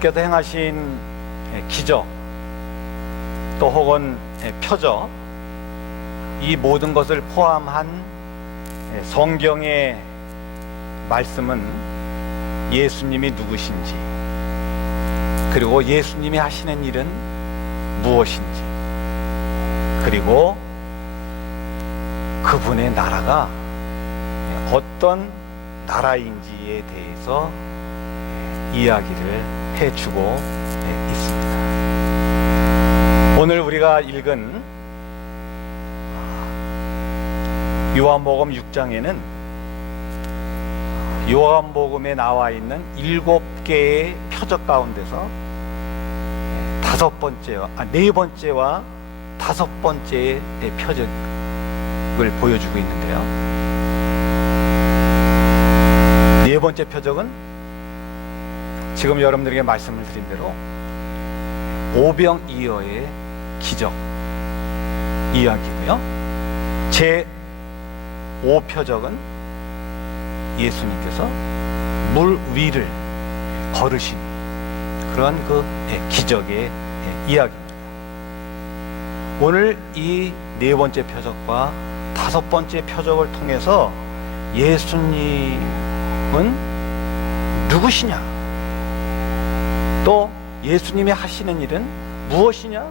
께서 행하신 기적 또 혹은 표적, 이 모든 것을 포함한 성경의 말씀은 예수님이 누구신지, 그리고 예수님이 하시는 일은 무엇인지, 그리고 그분의 나라가 어떤 나라인지에 대해서 이야기를 해주고 있습니다. 오늘 우리가 읽은 요한복음 6장에는 요한복음에 나와 있는 7개의 표적 가운데서 네 번째와 5번째의 표적을 보여주고 있는데요. 네 번째 표적은 지금 여러분들에게 말씀을 드린 대로 오병이어의 기적 이야기고요. 제 5표적은 예수님께서 물 위를 걸으신 그런 그 기적의 이야기입니다. 오늘 이 네 번째 표적과 5번째 표적을 통해서 예수님은 누구시냐, 또 예수님이 하시는 일은 무엇이냐,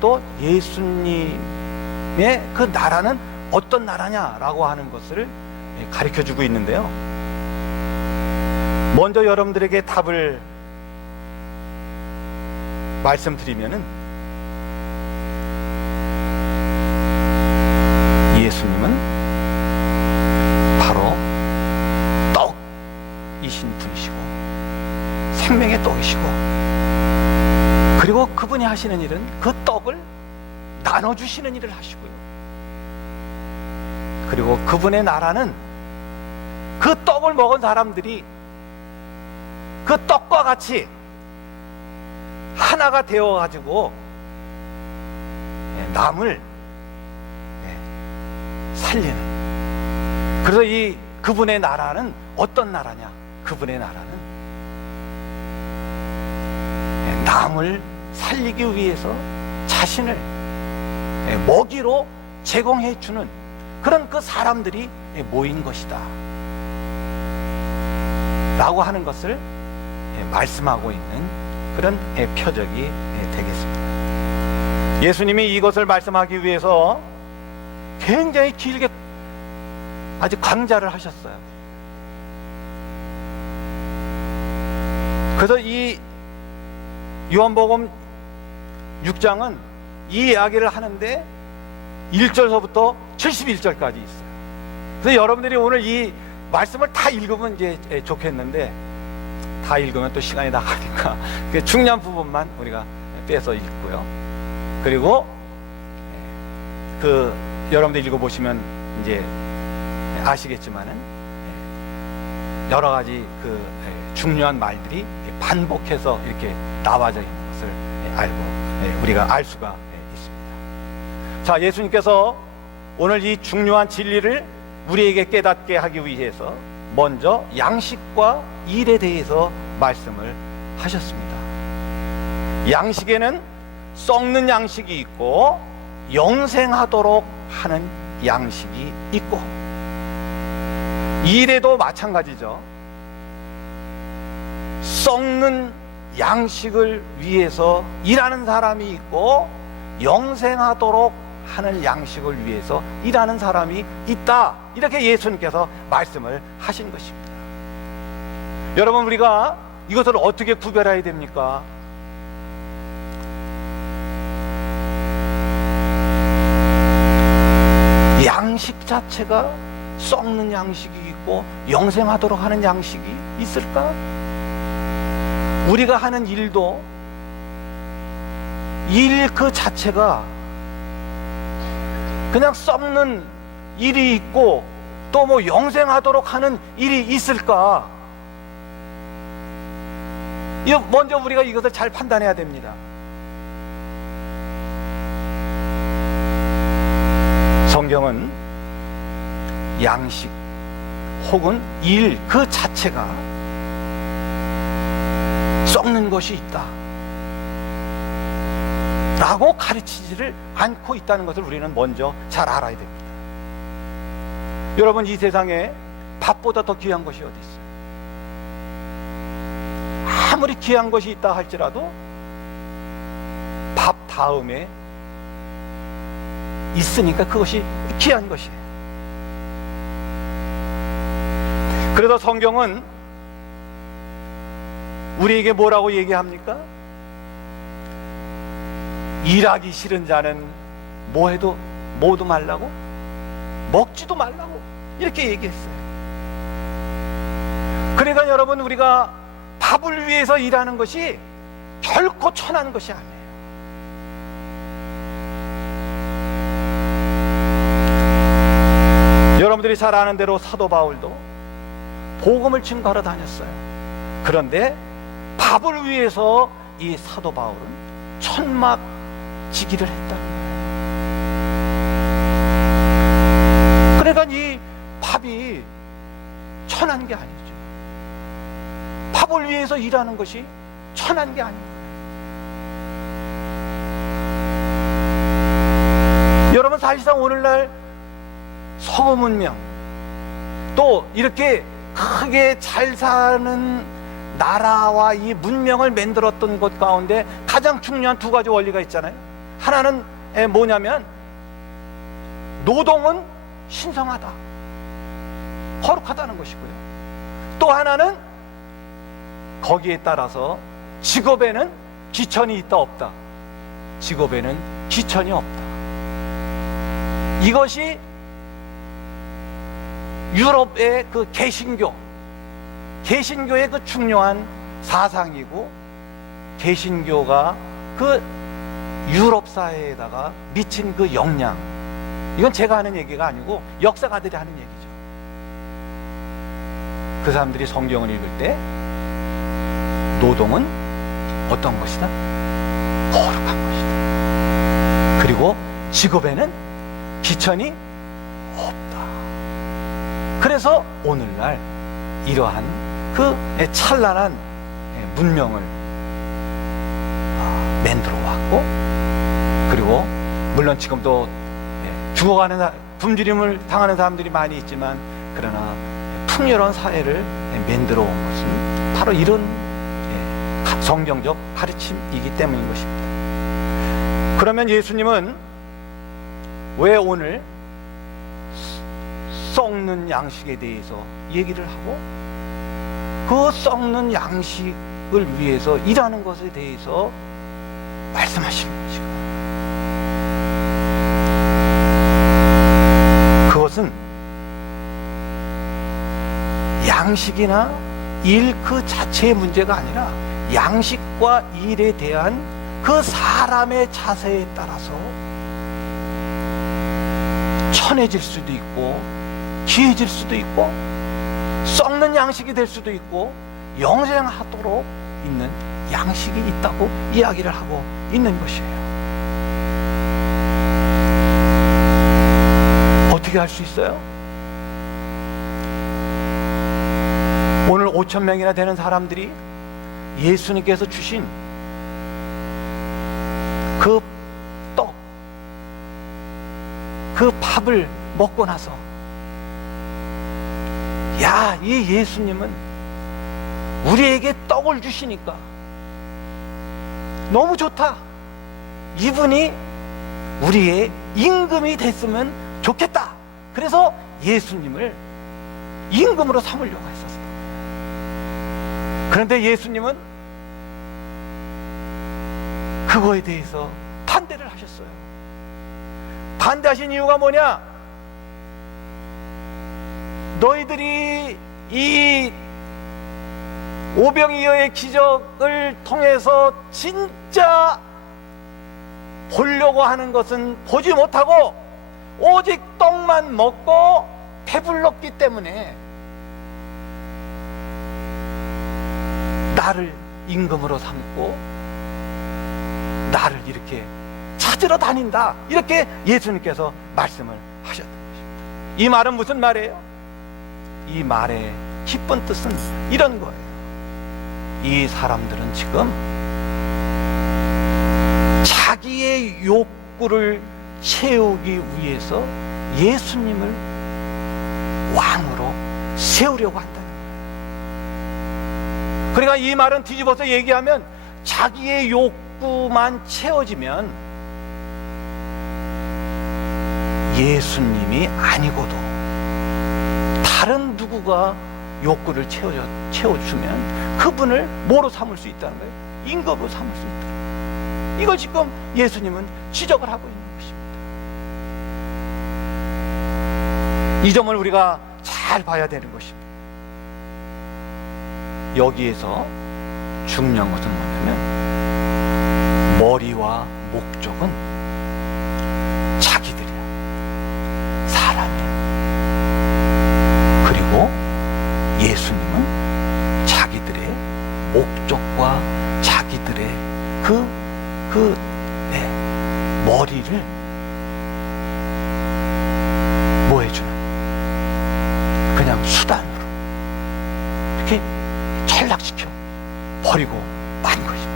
또 예수님의 그 나라는 어떤 나라냐라고 하는 것을 가르쳐주고 있는데요. 먼저 여러분들에게 답을 말씀드리면은, 예수님은 바로 떡이신 분이시고 생명의 떡이시고, 그리고 그분이 하시는 일은 그 떡을 나눠주시는 일을 하시고요. 그리고 그분의 나라는 그 떡을 먹은 사람들이 그 떡과 같이 하나가 되어가지고 남을 살리는, 그래서 이 그분의 나라는 어떤 나라냐, 그분의 나라는 남을 살리기 위해서 자신을 먹이로 제공해 주는 그런 그 사람들이 모인 것이다 라고 하는 것을 말씀하고 있는 그런 표적이 되겠습니다. 예수님이 이것을 말씀하기 위해서 굉장히 길게 아주 강좌를 하셨어요. 그래서 이 요한복음 6장은 이 이야기를 하는데 1절서부터 71절까지 있어요. 그래서 여러분들이 오늘 이 말씀을 다 읽으면 이제 좋겠는데, 다 읽으면 또 시간이 나가니까 그 중요한 부분만 우리가 빼서 읽고요. 그리고 그 여러분들 읽어보시면 이제 아시겠지만은 여러 가지 그 중요한 말들이 반복해서 이렇게 나와져 있는 것을 알고 우리가 알 수가 있습니다. 자, 예수님께서 오늘 이 중요한 진리를 우리에게 깨닫게 하기 위해서 먼저 양식과 일에 대해서 말씀을 하셨습니다. 양식에는 썩는 양식이 있고 영생하도록 하는 양식이 있고, 일에도 마찬가지죠. 썩는 양식을 위해서 일하는 사람이 있고 영생하도록 하는 양식을 위해서 일하는 사람이 있다, 이렇게 예수님께서 말씀을 하신 것입니다. 여러분, 우리가 이것을 어떻게 구별해야 됩니까? 양식 자체가 썩는 양식이 있고 영생하도록 하는 양식이 있을까? 우리가 하는 일도 일 그 자체가 그냥 썩는 일이 있고 또 뭐 영생하도록 하는 일이 있을까? 먼저 우리가 이것을 잘 판단해야 됩니다. 성경은 양식 혹은 일 그 자체가 썩는 것이 있다 라고 가르치지를 않고 있다는 것을 우리는 먼저 잘 알아야 됩니다. 여러분, 이 세상에 밥보다 더 귀한 것이 어디 있어요? 아무리 귀한 것이 있다 할지라도 밥 다음에 있으니까 그것이 귀한 것이에요. 그래서 성경은 우리에게 뭐라고 얘기합니까? 일하기 싫은 자는 뭐해도 모두 말라고, 먹지도 말라고 이렇게 얘기했어요. 그러니까 여러분, 우리가 밥을 위해서 일하는 것이 결코 천한 것이 아니에요. 여러분들이 잘 아는 대로 사도 바울도 복음을 증거하러 다녔어요. 그런데 밥을 위해서 이 사도 바울은 천막지기를 했다는 거예요. 그러니까 이 밥이 천한 게 아니죠. 밥을 위해서 일하는 것이 천한 게 아닌 거예요. 여러분, 사실상 오늘날 서구 문명, 또 이렇게 크게 잘 사는 나라와 이 문명을 만들었던 것 가운데 가장 중요한 두 가지 원리가 있잖아요. 하나는 뭐냐면 노동은 신성하다, 거룩하다는 것이고요. 또 하나는 거기에 따라서 직업에는 귀천이 있다 없다, 직업에는 귀천이 없다. 이것이 유럽의 그 개신교의 그 중요한 사상이고, 개신교가 그 유럽 사회에다가 미친 그 영향, 이건 제가 하는 얘기가 아니고 역사가들이 하는 얘기죠. 그 사람들이 성경을 읽을 때 노동은 어떤 것이다? 거룩한 것이다. 그리고 직업에는 귀천이 없다. 그래서 오늘날 이러한 그 찬란한 문명을 만들어 왔고, 그리고 물론 지금도 죽어가는, 굶주림을 당하는 사람들이 많이 있지만, 그러나 풍요로운 사회를 만들어 온 것은 바로 이런 성경적 가르침이기 때문인 것입니다. 그러면 예수님은 왜 오늘 썩는 양식에 대해서 얘기를 하고, 그 썩는 양식을 위해서 일하는 것에 대해서 말씀하시는지? 그것은 양식이나 일 그 자체의 문제가 아니라 양식과 일에 대한 그 사람의 자세에 따라서 천해질 수도 있고 귀해질 수도 있고 썩는 양식이 될 수도 있고 영생하도록 있는 양식이 있다고 이야기를 하고 있는 것이에요. 어떻게 할 수 있어요? 오늘 5,000명이나 되는 사람들이 예수님께서 주신 그 떡, 그 밥을 먹고 나서, 야, 이 예수님은 우리에게 떡을 주시니까 너무 좋다, 이분이 우리의 임금이 됐으면 좋겠다. 그래서 예수님을 임금으로 삼으려고 했었어요. 그런데 예수님은 그거에 대해서 반대를 하셨어요. 반대하신 이유가 뭐냐? 너희들이 이 오병이어의 기적을 통해서 진짜 보려고 하는 것은 보지 못하고 오직 떡만 먹고 배불렀기 때문에 나를 임금으로 삼고 나를 이렇게 찾으러 다닌다, 이렇게 예수님께서 말씀을 하셨던 것입니다. 이 말은 무슨 말이에요? 이 말의 깊은 뜻은 이런 거예요. 이 사람들은 지금 자기의 욕구를 채우기 위해서 예수님을 왕으로 세우려고 한다는 거예요. 그러니까 이 말은 뒤집어서 얘기하면 자기의 욕구만 채워지면 예수님이 아니고도 다른 누구가 욕구를 채워주면 그분을 뭐로 삼을 수 있다는 거예요? 임금으로 삼을 수 있다는 거예요. 이걸 지금 예수님은 지적을 하고 있는 것입니다. 이 점을 우리가 잘 봐야 되는 것입니다. 여기에서 중요한 것은 뭐냐면 머리와 목적은 자기들이야, 사람이야. 그리고 예수님은 자기들의 목적과 자기들의 머리를 뭐 해주는, 그냥 수단으로 이렇게 전락시켜 버리고 만 것입니다.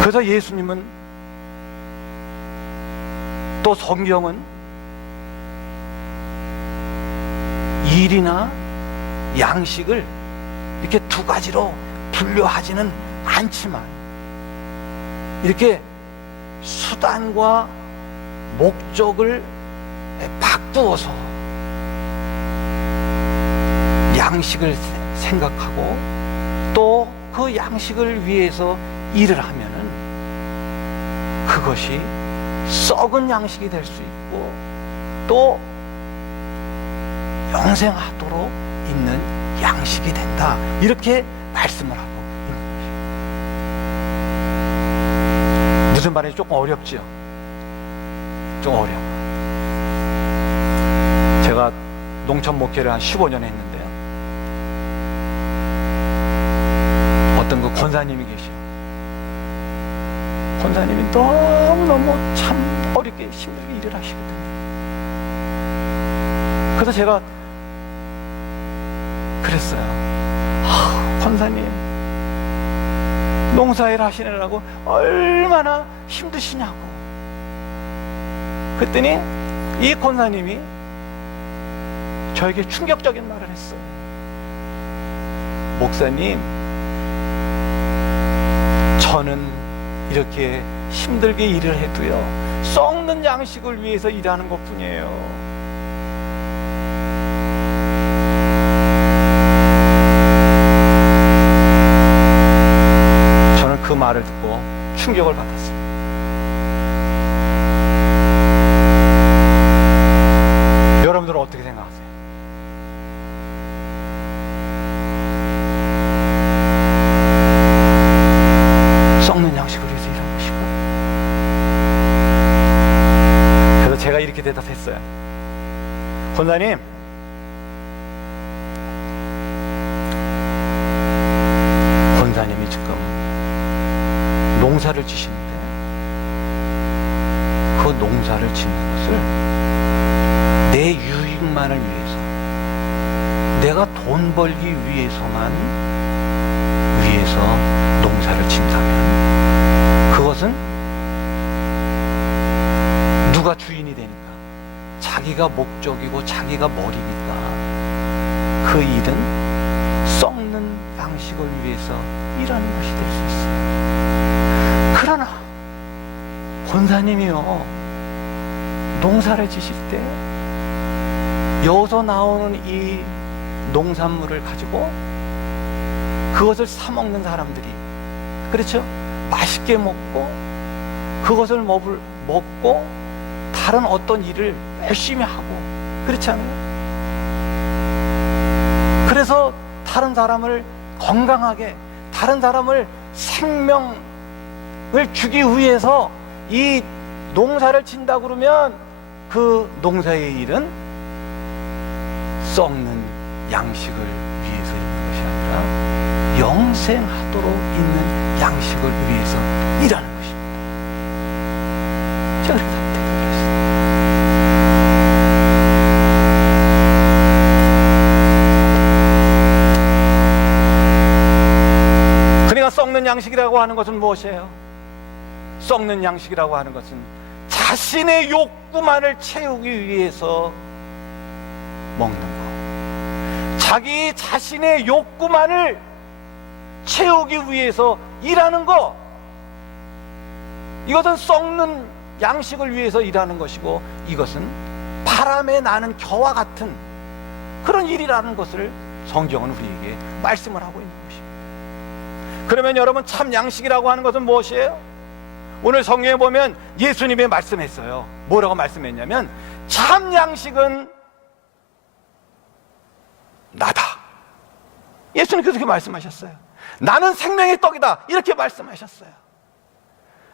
그래서 예수님은, 또 성경은 일이나 양식을 이렇게 두 가지로 분류하지는 않지만 이렇게 수단과 목적을 바꾸어서 양식을 생각하고 또 그 양식을 위해서 일을 하면은 그것이 썩은 양식이 될 수 있고 또 영생하도록 있는 양식이 된다, 이렇게 말씀을 하고 있는 것입니다. 무슨 말인지 조금 어렵지요? 좀 어려워. 제가 농촌 목회를 한 15년 했는데요, 어떤 그 권사님이 계셔요. 권사님이 너무너무 참 어렵게 힘들게 일을 하시거든요. 그래서 제가 그랬어요. 권사님, 농사일 하시느라고 얼마나 힘드시냐고. 그랬더니 이 권사님이 저에게 충격적인 말을 했어요. 목사님, 저는 이렇게 힘들게 일을 해도요, 썩는 양식을 위해서 일하는 것 뿐이에요. 저는 그 말을 듣고 충격을 받았어요. 여러분들은 어떻게 생각하세요? 썩는 양식을 위해서 일하는 것이고. 그래서 제가 이렇게 대답했어요. 권사님, 권사님이 지금 농사를 지시는데 그 농사를 짓는 것을 내 유익만을 위해서, 내가 돈 벌기 위해서 농사를 짓는다면 그것은 누가 주인이 되니까? 자기가 목적이고 자기가 머리니까 그 일은 썩는 양식을 위해서 일하는 것이 될 수 있어요. 그러나 권사님이요, 농사를 지실 때 여기서 나오는 이 농산물을 가지고 그것을 사 먹는 사람들이, 그렇죠? 맛있게 먹고 그것을 먹고 다른 어떤 일을 열심히 하고, 그렇지 않아요? 그래서 다른 사람을 건강하게, 다른 사람을 생명을 주기 위해서 이 농사를 진다 그러면 그 농사의 일은 썩는 양식을 위해서 있는 것이 아니라 영생하도록 있는 양식을 위해서 일하는 것입니다. 제가 그렇게 대답했어요. 썩는 양식이라고 하는 것은 무엇이에요? 썩는 양식이라고 하는 것은 자신의 욕구만을 채우기 위해서 먹는 것, 자기 자신의 욕구만을 채우기 위해서 일하는 것, 이것은 썩는 양식을 위해서 일하는 것이고, 이것은 바람에 나는 겨와 같은 그런 일이라는 것을 성경은 우리에게 말씀을 하고 있는 것입니다. 그러면 여러분, 참 양식이라고 하는 것은 무엇이에요? 오늘 성경에 보면 예수님이 말씀했어요. 뭐라고 말씀했냐면, 참 양식은 나다. 예수님께서 그렇게 말씀하셨어요. 나는 생명의 떡이다, 이렇게 말씀하셨어요.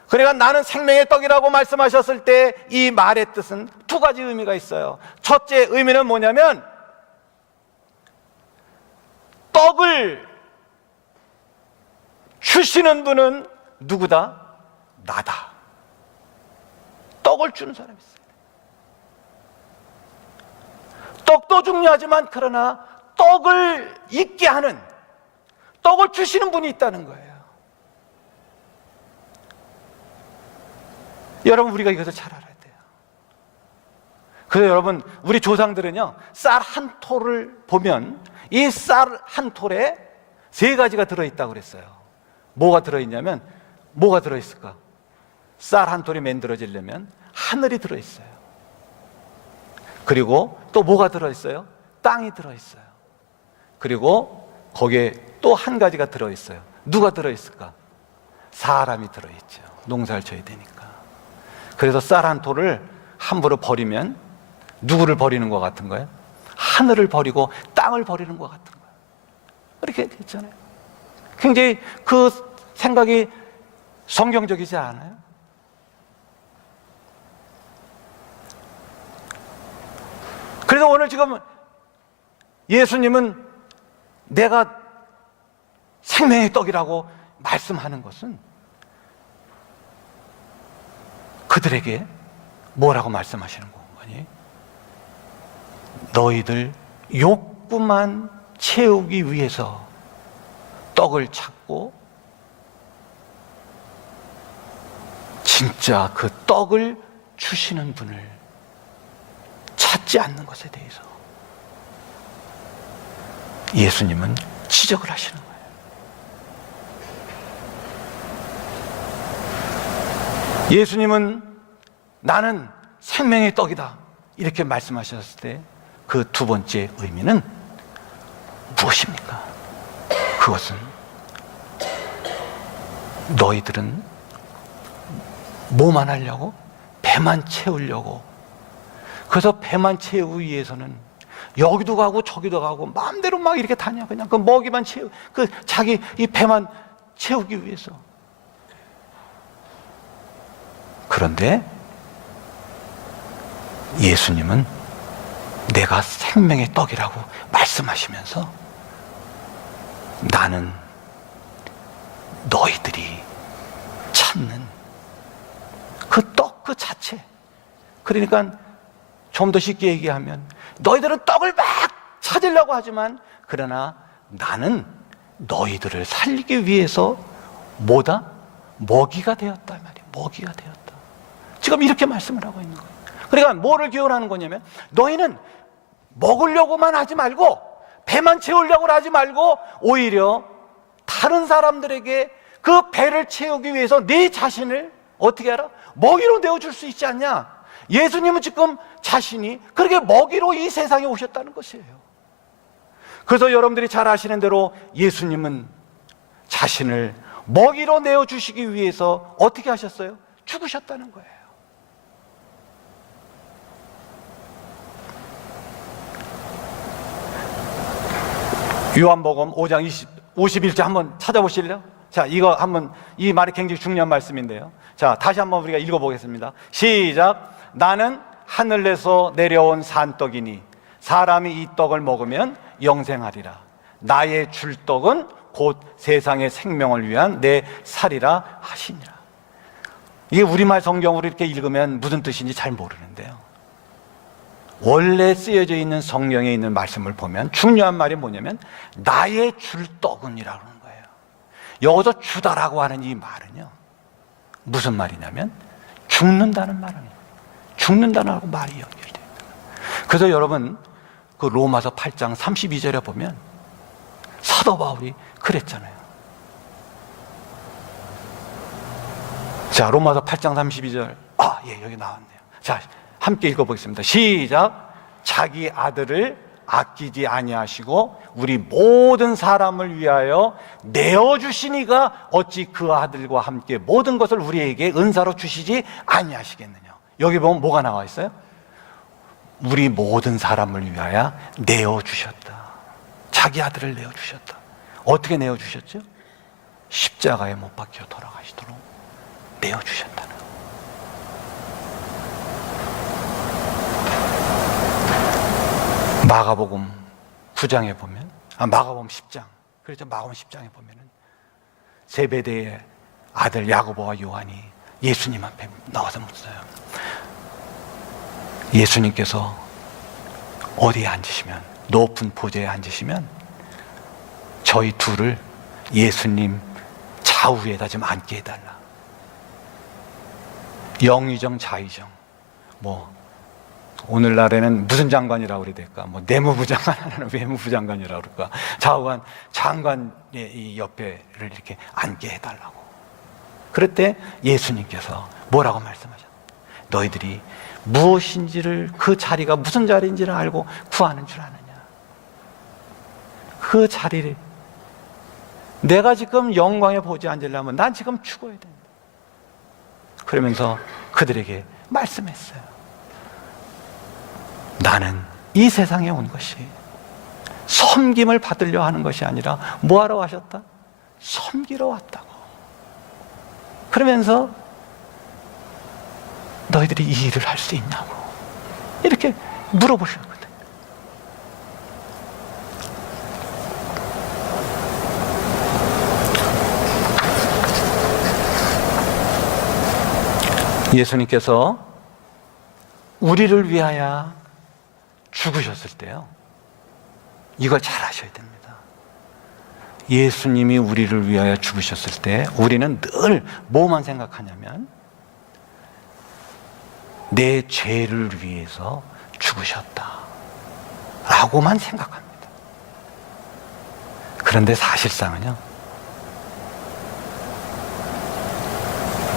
그러니까 나는 생명의 떡이라고 말씀하셨을 때 이 말의 뜻은 두 가지 의미가 있어요. 첫째 의미는 뭐냐면, 떡을 주시는 분은 누구다? 나다. 떡을 주는 사람이 있어요. 떡도 중요하지만, 그러나 떡을 있게 하는, 떡을 주시는 분이 있다는 거예요. 여러분, 우리가 이것을 잘 알아야 돼요. 그래서 여러분, 우리 조상들은요, 쌀 한 톨을 보면 이 쌀 한 톨에 세 가지가 들어있다고 그랬어요. 뭐가 들어있냐면, 뭐가 들어있을까? 쌀 한 톨이 만들어지려면 하늘이 들어있어요. 그리고 또 뭐가 들어있어요? 땅이 들어있어요. 그리고 거기에 또 한 가지가 들어있어요. 누가 들어있을까? 사람이 들어있죠. 농사를 져야 되니까. 그래서 쌀 한 톨을 함부로 버리면 누구를 버리는 것 같은 거예요? 하늘을 버리고 땅을 버리는 것 같은 거예요. 그렇게 했잖아요. 굉장히 그 생각이 성경적이지 않아요? 그래서 오늘 지금 예수님은 내가 생명의 떡이라고 말씀하는 것은 그들에게 뭐라고 말씀하시는 거니? 너희들 욕구만 채우기 위해서 떡을 찾고, 진짜 그 떡을 주시는 분을 찾지 않는 것에 대해서 예수님은 지적을 하시는 거예요. 예수님은 나는 생명의 떡이다, 이렇게 말씀하셨을 때 그 두 번째 의미는 무엇입니까? 그것은 너희들은 뭐만 하려고? 배만 채우려고. 그래서 배만 채우기 위해서는 여기도 가고 저기도 가고 마음대로 막 이렇게 다녀. 그냥 그 먹이만 그 자기 이 배만 채우기 위해서. 그런데 예수님은 내가 생명의 떡이라고 말씀하시면서, 나는 너희들이 찾는 그 떡 그 자체. 그러니까 좀 더 쉽게 얘기하면, 너희들은 떡을 막 찾으려고 하지만, 그러나 나는 너희들을 살리기 위해서 뭐다? 먹이가 되었다 말이에요. 먹이가 되었다. 지금 이렇게 말씀을 하고 있는 거예요. 그러니까 뭐를 기원하는 거냐면, 너희는 먹으려고만 하지 말고, 배만 채우려고 하지 말고, 오히려 다른 사람들에게 그 배를 채우기 위해서 네 자신을 어떻게 알아? 먹이로 내어줄 수 있지 않냐? 예수님은 지금 자신이 그렇게 먹이로 이 세상에 오셨다는 것이에요. 그래서 여러분들이 잘 아시는 대로 예수님은 자신을 먹이로 내어주시기 위해서 어떻게 하셨어요? 죽으셨다는 거예요. 요한복음 5장 51절 한번 찾아보실래요? 자, 이거 한번, 이 말이 굉장히 중요한 말씀인데요. 자, 다시 한번 우리가 읽어보겠습니다. 시작. 나는 하늘에서 내려온 산떡이니 사람이 이 떡을 먹으면 영생하리라. 나의 줄 떡은 곧 세상의 생명을 위한 내 살이라 하시니라. 이게 우리말 성경으로 이렇게 읽으면 무슨 뜻인지 잘 모르는데요, 원래 쓰여져 있는 성경에 있는 말씀을 보면 중요한 말이 뭐냐면, 나의 줄 떡은이라고 하는 거예요. 여기서 주다라고 하는 이 말은요, 무슨 말이냐면 죽는다는 말은, 죽는다는 말이 연결돼요. 그래서 여러분, 그 로마서 8장 32절에 보면 사도 바울이 그랬잖아요. 자, 로마서 8장 32절. 예, 여기 나왔네요. 자, 함께 읽어보겠습니다. 시작. 자기 아들을 아끼지 아니하시고 우리 모든 사람을 위하여 내어주시니가 어찌 그 아들과 함께 모든 것을 우리에게 은사로 주시지 아니하시겠느냐. 여기 보면 뭐가 나와 있어요? 우리 모든 사람을 위하여 내어주셨다. 자기 아들을 내어주셨다. 어떻게 내어주셨죠? 십자가에 못 박혀 돌아가시도록 내어주셨다는 거예요. 마가복음 9장에 보면, 마가복음 10장, 그렇죠. 마가복음 10장에 보면은 세베대의 아들 야고보와 요한이 예수님 앞에 나와서 묻어요. 예수님께서 어디에 앉으시면, 높은 보좌에 앉으시면 저희 둘을 예수님 좌우에다 좀 앉게 해달라. 영의정 자의정, 오늘날에는 무슨 장관이라고 그래야 될까? 내무부 장관, 하나는 외무부 장관이라고 그럴까? 좌우한 장관의 이 옆에를 이렇게 앉게 해달라고. 그럴 때 예수님께서 뭐라고 말씀하셨어요? 너희들이 무엇인지를, 그 자리가 무슨 자리인지를 알고 구하는 줄 아느냐? 그 자리를, 내가 지금 영광의 보좌에 앉으려면 난 지금 죽어야 된다. 그러면서 그들에게 말씀했어요. 나는 이 세상에 온 것이 섬김을 받으려 하는 것이 아니라 뭐하러 하셨다? 섬기러 왔다고. 그러면서 너희들이 이 일을 할 수 있냐고 이렇게 물어보셨거든요. 예수님께서 우리를 위하여 죽으셨을 때요, 이걸 잘 아셔야 됩니다. 예수님이 우리를 위하여 죽으셨을 때 우리는 늘 뭐만 생각하냐면 내 죄를 위해서 죽으셨다 라고만 생각합니다. 그런데 사실상은요,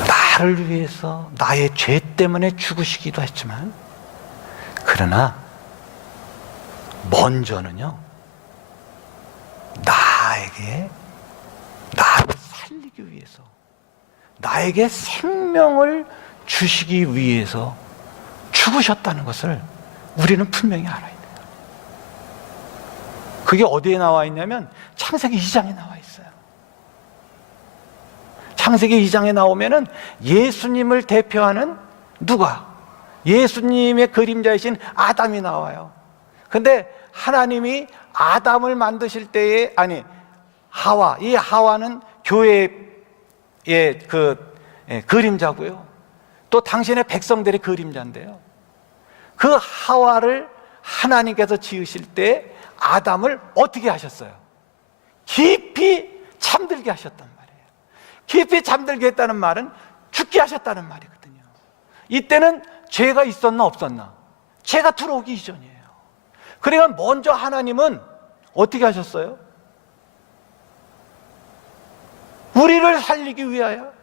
나를 위해서 나의 죄 때문에 죽으시기도 했지만, 그러나 먼저는요, 나를 살리기 위해서, 나에게 생명을 주시기 위해서 죽으셨다는 것을 우리는 분명히 알아야 돼요. 그게 어디에 나와 있냐면 창세기 2장에 나와 있어요. 창세기 2장에 나오면은 예수님을 대표하는 누가? 예수님의 그림자이신 아담이 나와요. 근데 하나님이 아담을 만드실 때에, 하와, 이 하와는 교회의 그림자고요. 또 당신의 백성들의 그림자인데요. 그 하와를 하나님께서 지으실 때 아담을 어떻게 하셨어요? 깊이 잠들게 하셨단 말이에요. 깊이 잠들게 했다는 말은 죽게 하셨다는 말이거든요. 이때는 죄가 있었나 없었나? 죄가 들어오기 이전이에요. 그러니까 먼저 하나님은 어떻게 하셨어요? 우리를 살리기 위하여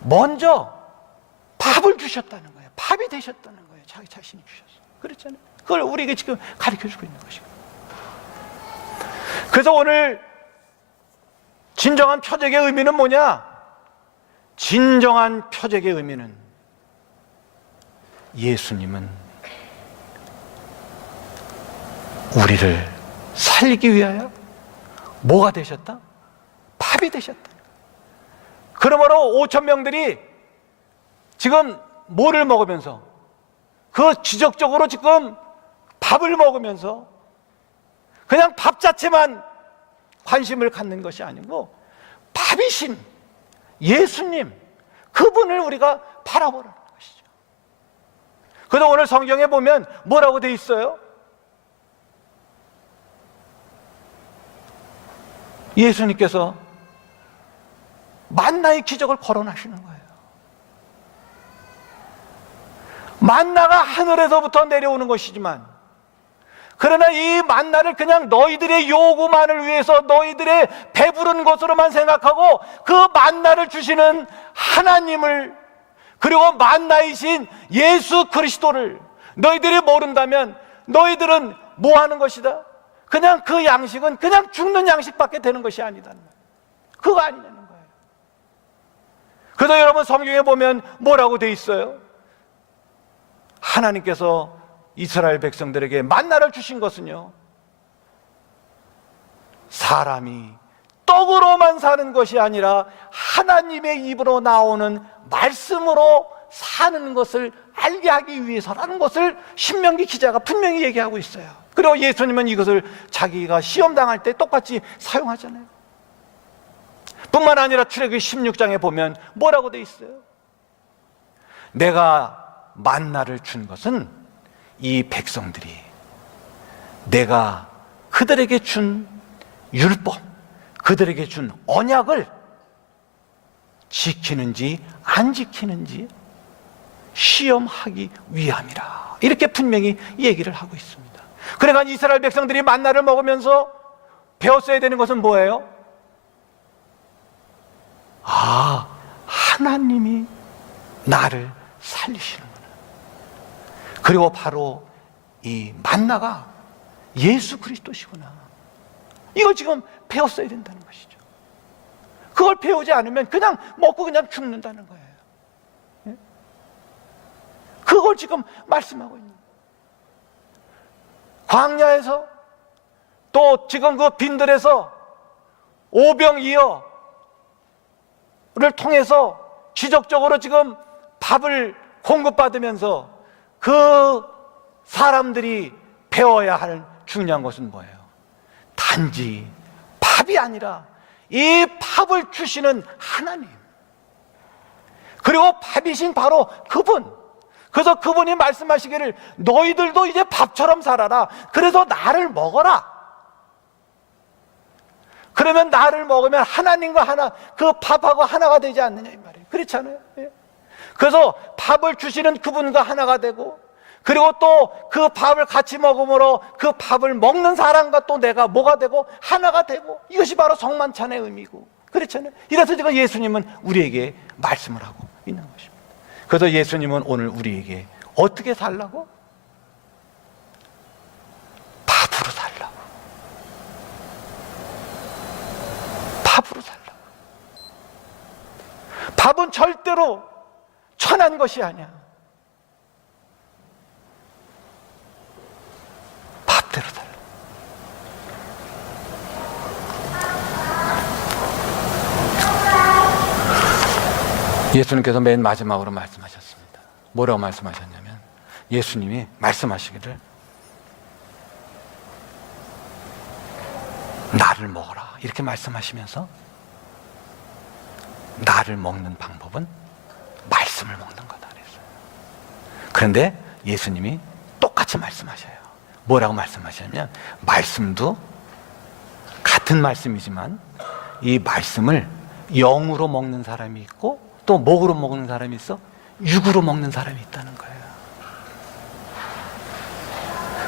먼저 밥을 주셨다는 거예요. 밥이 되셨다는 거예요. 자기 자신이 주셨어요. 그랬잖아요. 그걸 우리에게 지금 가르쳐주고 있는 것이고. 그래서 오늘 진정한 표적의 의미는 뭐냐? 진정한 표적의 의미는 예수님은 우리를 살리기 위하여 뭐가 되셨다? 밥이 되셨다. 그러므로 5,000명들이 지금 뭐를 먹으면서, 그 지적적으로 지금 밥을 먹으면서 그냥 밥 자체만 관심을 갖는 것이 아니고 밥이신 예수님, 그분을 우리가 바라보라는 것이죠. 그래서 오늘 성경에 보면 뭐라고 돼 있어요? 예수님께서 만나의 기적을 거론하시는 거예요. 만나가 하늘에서부터 내려오는 것이지만, 그러나 이 만나를 그냥 너희들의 요구만을 위해서 너희들의 배부른 것으로만 생각하고 그 만나를 주시는 하나님을, 그리고 만나이신 예수 그리스도를 너희들이 모른다면 너희들은 뭐 하는 것이다? 그냥 그 양식은 그냥 죽는 양식밖에 되는 것이 아니다. 그거 아니냐는 거예요. 그래서 여러분, 성경에 보면 뭐라고 돼 있어요? 하나님께서 이스라엘 백성들에게 만나를 주신 것은요, 사람이 떡으로만 사는 것이 아니라 하나님의 입으로 나오는 말씀으로 사는 것을 알게 하기 위해서라는 것을 신명기 기자가 분명히 얘기하고 있어요. 그리고 예수님은 이것을 자기가 시험당할 때 똑같이 사용하잖아요. 뿐만 아니라 출애굽기 16장에 보면 뭐라고 돼 있어요? 내가 만나를 준 것은 이 백성들이 내가 그들에게 준 율법, 그들에게 준 언약을 지키는지 안 지키는지 시험하기 위함이라, 이렇게 분명히 얘기를 하고 있습니다. 그러니까 이스라엘 백성들이 만나를 먹으면서 배웠어야 되는 것은 뭐예요? 아, 하나님이 나를 살리시는구나. 그리고 바로 이 만나가 예수 그리스도시구나. 이걸 지금 배웠어야 된다는 것이죠. 그걸 배우지 않으면 그냥 먹고 그냥 죽는다는 거예요. 예? 그걸 지금 말씀하고 있는 거예요. 광야에서 또 지금 그 빈들에서 오병이어를 통해서 지적적으로 지금 밥을 공급받으면서 그 사람들이 배워야 할 중요한 것은 뭐예요? 단지 밥이 아니라 이 밥을 주시는 하나님, 그리고 밥이신 바로 그분. 그래서 그분이 말씀하시기를 너희들도 이제 밥처럼 살아라. 그래서 나를 먹어라. 그러면 나를 먹으면 하나님과 하나, 그 밥하고 하나가 되지 않느냐 이 말이에요. 그렇잖아요. 예. 그래서 밥을 주시는 그분과 하나가 되고, 그리고 또 그 밥을 같이 먹음으로 그 밥을 먹는 사람과 또 내가 뭐가 되고 하나가 되고, 이것이 바로 성만찬의 의미고, 그렇잖아요. 이래서 지금 예수님은 우리에게 말씀을 하고 있는 것입니다. 그래서 예수님은 오늘 우리에게 어떻게 살라고? 밥으로 살라고. 밥으로 살라고. 밥은 절대로 천한 것이 아니야. 밥대로 살라. 예수님께서 맨 마지막으로 말씀하셨습니다. 뭐라고 말씀하셨냐면, 예수님이 말씀하시기를 나를 먹어라, 이렇게 말씀하시면서 나를 먹는 방법은 말씀을 먹는 거다 그랬어요. 그런데 예수님이 똑같이 말씀하셔요. 뭐라고 말씀하시냐면, 말씀도 같은 말씀이지만 이 말씀을 영으로 먹는 사람이 있고 또 목으로 먹는 사람이 있어, 육으로 먹는 사람이 있다는 거예요.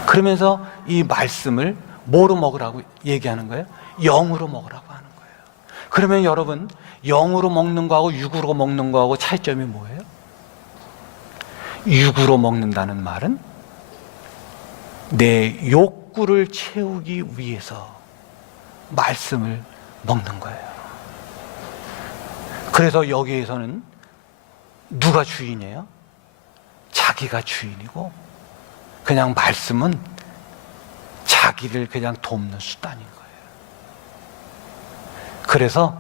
그러면서 이 말씀을 뭐로 먹으라고 얘기하는 거예요? 영으로 먹으라고 하는 거예요. 그러면 여러분, 영으로 먹는 거하고 육으로 먹는 거하고 차이점이 뭐예요? 육으로 먹는다는 말은 내 욕구를 채우기 위해서 말씀을 먹는 거예요. 그래서 여기에서는 누가 주인이에요? 자기가 주인이고, 그냥 말씀은 자기를 그냥 돕는 수단인 거예요. 그래서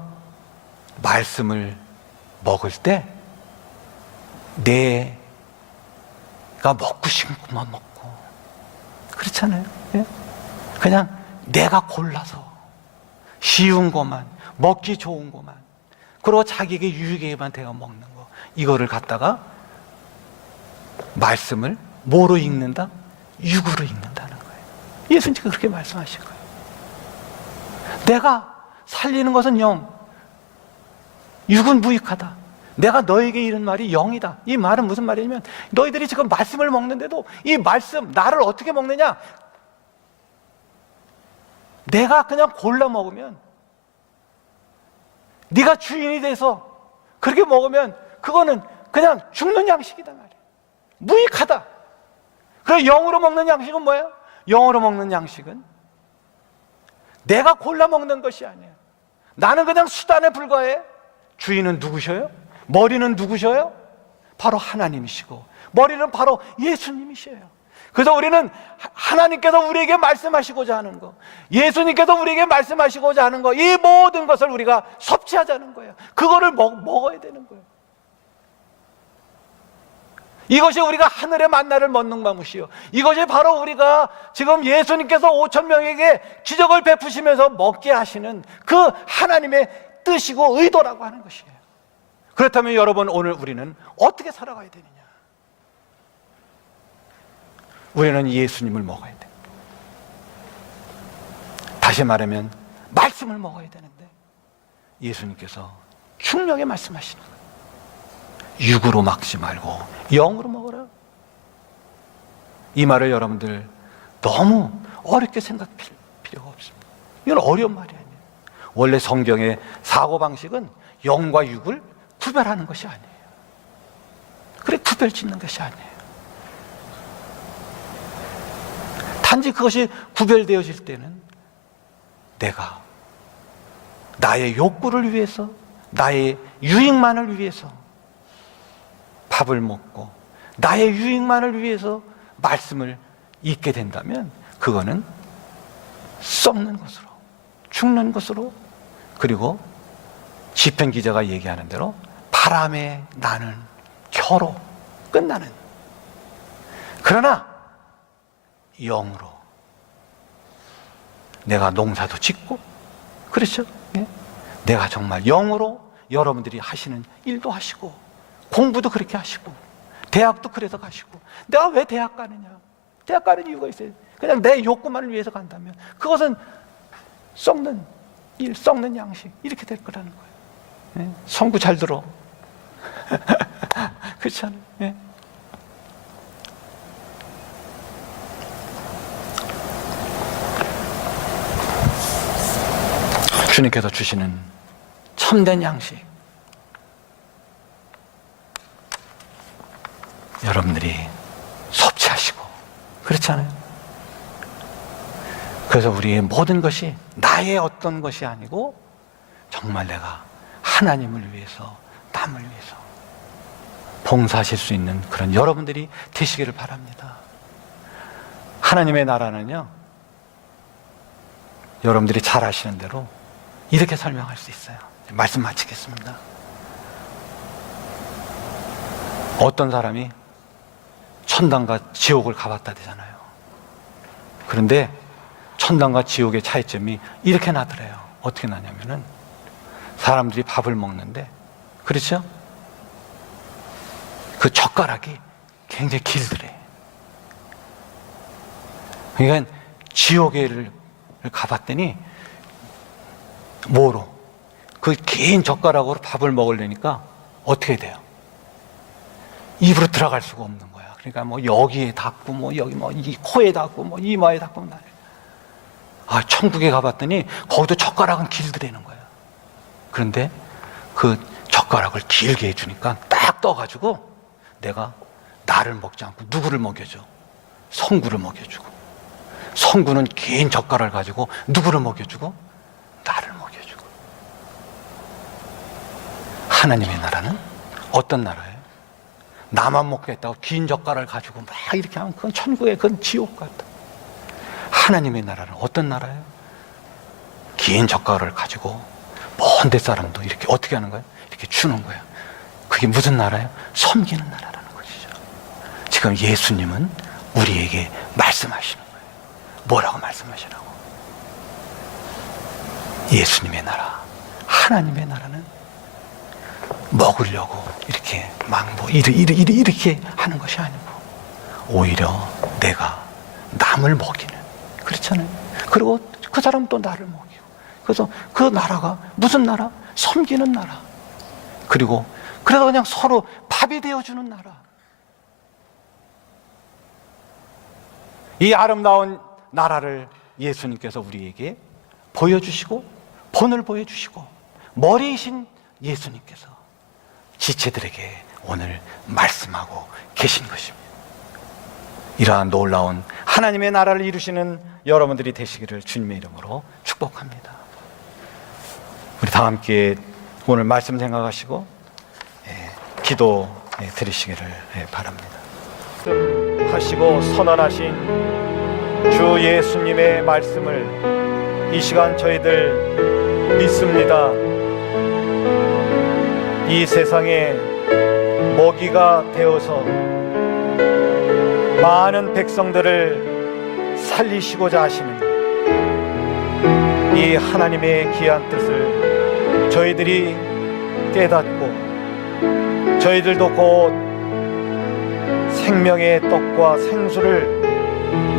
말씀을 먹을 때 내가 먹고 싶은 것만 먹고, 그렇잖아요. 예? 그냥 내가 골라서 쉬운 것만, 먹기 좋은 것만, 그리고 자기에게 유익에만 대어 먹는 거, 이거를 갖다가 말씀을 뭐로 읽는다? 육으로 읽는다는 거예요. 예수님께서 그렇게 말씀하신 거예요. 내가 살리는 것은 영, 육은 무익하다. 내가 너에게 이른 말이 영이다. 이 말은 무슨 말이냐면, 너희들이 지금 말씀을 먹는데도 이 말씀, 나를 어떻게 먹느냐? 내가 그냥 골라 먹으면, 네가 주인이 돼서 그렇게 먹으면 그거는 그냥 죽는 양식이다 말이야. 무익하다. 그래서 영으로 먹는 양식은 뭐예요? 영으로 먹는 양식은 내가 골라 먹는 것이 아니에요. 나는 그냥 수단에 불과해. 주인은 누구셔요? 머리는 누구셔요? 바로 하나님이시고, 머리는 바로 예수님이셔요. 그래서 우리는 하나님께서 우리에게 말씀하시고자 하는 거, 예수님께서 우리에게 말씀하시고자 하는 거, 이 모든 것을 우리가 섭취하자는 거예요. 그거를 먹어야 되는 거예요. 이것이 우리가 하늘의 만나를 먹는 방법이요, 이것이 바로 우리가 지금 예수님께서 5,000명에게 기적을 베푸시면서 먹게 하시는 그 하나님의 뜻이고 의도라고 하는 것이에요. 그렇다면 여러분, 오늘 우리는 어떻게 살아가야 되느냐? 우리는 예수님을 먹어야 돼. 다시 말하면 말씀을 먹어야 되는데, 예수님께서 충격에 말씀하시는 거예요. 육으로 먹지 말고 영으로 먹어라. 이 말을 여러분들 너무 어렵게 생각할 필요가 없습니다. 이건 어려운 말이 아니에요. 원래 성경의 사고방식은 영과 육을 구별하는 것이 아니에요. 그래, 구별 짓는 것이 아니에요. 단지 그것이 구별되어질 때는 내가 나의 욕구를 위해서, 나의 유익만을 위해서 밥을 먹고 나의 유익만을 위해서 말씀을 읽게 된다면, 그거는 썩는 것으로, 죽는 것으로, 그리고 시편 기자가 얘기하는 대로 바람에 나는 겨로 끝나는. 그러나 영으로 내가 농사도 짓고, 그렇죠? 예? 내가 정말 영으로 여러분들이 하시는 일도 하시고, 공부도 그렇게 하시고, 대학도 그래서 가시고. 내가 왜 대학 가느냐? 대학 가는 이유가 있어요. 그냥 내 욕구만을 위해서 간다면 그것은 썩는 일, 썩는 양식, 이렇게 될 거라는 거예요. 예? 성구 잘 들어. 그렇지 않아요? 예? 주님께서 주시는 참된 양식, 여러분들이 섭취하시고, 그렇지 않아요? 그래서 우리의 모든 것이 나의 어떤 것이 아니고 정말 내가 하나님을 위해서, 남을 위해서 봉사하실 수 있는 그런 여러분들이 되시기를 바랍니다. 하나님의 나라는요, 여러분들이 잘 아시는 대로 이렇게 설명할 수 있어요. 말씀 마치겠습니다. 어떤 사람이 천당과 지옥을 가봤다 되잖아요. 그런데 천당과 지옥의 차이점이 이렇게 나더래요. 어떻게 나냐면은, 사람들이 밥을 먹는데, 그렇죠? 그 젓가락이 굉장히 길더래. 그러니까 지옥에를 가봤더니 뭐로? 그 긴 젓가락으로 밥을 먹으려니까 어떻게 돼요? 입으로 들어갈 수가 없는 거야. 그러니까 뭐 여기에 닿고, 뭐 여기 뭐 이 코에 닿고, 뭐 이마에 닿고. 아, 천국에 가봤더니 거기도 젓가락은 길더라는 거야. 그런데 그 젓가락을 길게 해주니까 딱 떠가지고 내가 나를 먹지 않고 누구를 먹여줘? 성구를 먹여주고, 성구는 긴 젓가락을 가지고 누구를 먹여주고? 나를 먹여주고. 하나님의 나라는 어떤 나라예요? 나만 먹겠다고 긴 젓가락을 가지고 막 이렇게 하면 그건 천국의, 그건 지옥 같다. 하나님의 나라는 어떤 나라예요? 긴 젓가락을 가지고 먼 데 사람도 이렇게 어떻게 하는 거예요? 이렇게 주는 거예요. 그게 무슨 나라예요? 섬기는 나라라는 것이죠. 지금 예수님은 우리에게 말씀하시는 거예요. 뭐라고 말씀하시라고? 예수님의 나라, 하나님의 나라는 먹으려고 이렇게 막 뭐 이렇게 하는 것이 아니고, 오히려 내가 남을 먹이는, 그렇잖아요. 그리고 그 사람 또 나를 먹이고, 그래서 그 나라가 무슨 나라? 섬기는 나라. 그리고 그래서 그냥 서로 밥이 되어주는 나라. 이 아름다운 나라를 예수님께서 우리에게 보여주시고 본을 보여주시고 머리이신 예수님께서 지체들에게 오늘 말씀하고 계신 것입니다. 이러한 놀라운 하나님의 나라를 이루시는 여러분들이 되시기를 주님의 이름으로 축복합니다. 우리 다 함께 오늘 말씀 생각하시고 기도 드리시기를 바랍니다. 하시고 선언하신 주 예수님의 말씀을 이 시간 저희들 믿습니다. 이 세상에 먹이가 되어서 많은 백성들을 살리시고자 하시는 이 하나님의 귀한 뜻을 저희들이 깨닫고 저희들도 곧 생명의 떡과 생수를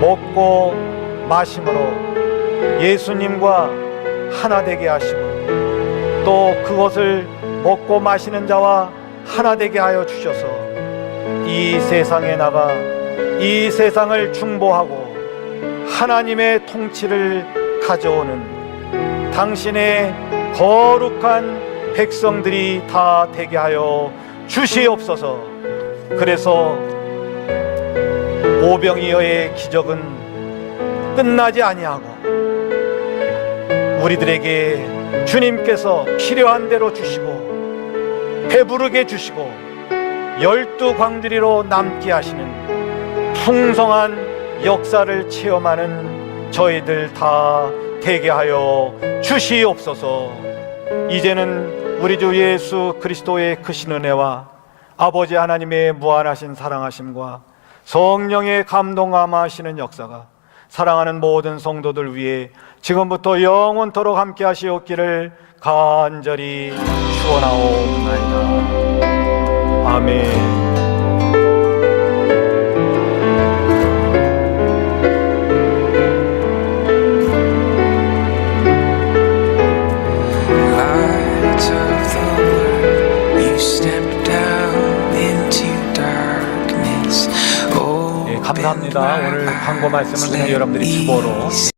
먹고 마심으로 예수님과 하나 되게 하시고 또 그것을 먹고 마시는 자와 하나 되게 하여 주셔서 이 세상에 나가 이 세상을 중보하고 하나님의 통치를 가져오는 당신의 거룩한 백성들이 다 되게 하여 주시옵소서. 그래서 오병이어의 기적은 끝나지 아니하고 우리들에게 주님께서 필요한 대로 주시고 배부르게 주시고 12광주리로 남게 하시는 풍성한 역사를 체험하는 저희들 다 되게 하여 주시옵소서. 이제는 우리 주 예수 그리스도의 크신 은혜와 아버지 하나님의 무한하신 사랑하심과 성령의 감동함하시는 역사가 사랑하는 모든 성도들 위해 지금부터 영원토록 함께 하시옵기를 간절히 축원하옵나이다. 아멘. 감사합니다. 오늘 광고 말씀을 듣는 여러분들이 주보로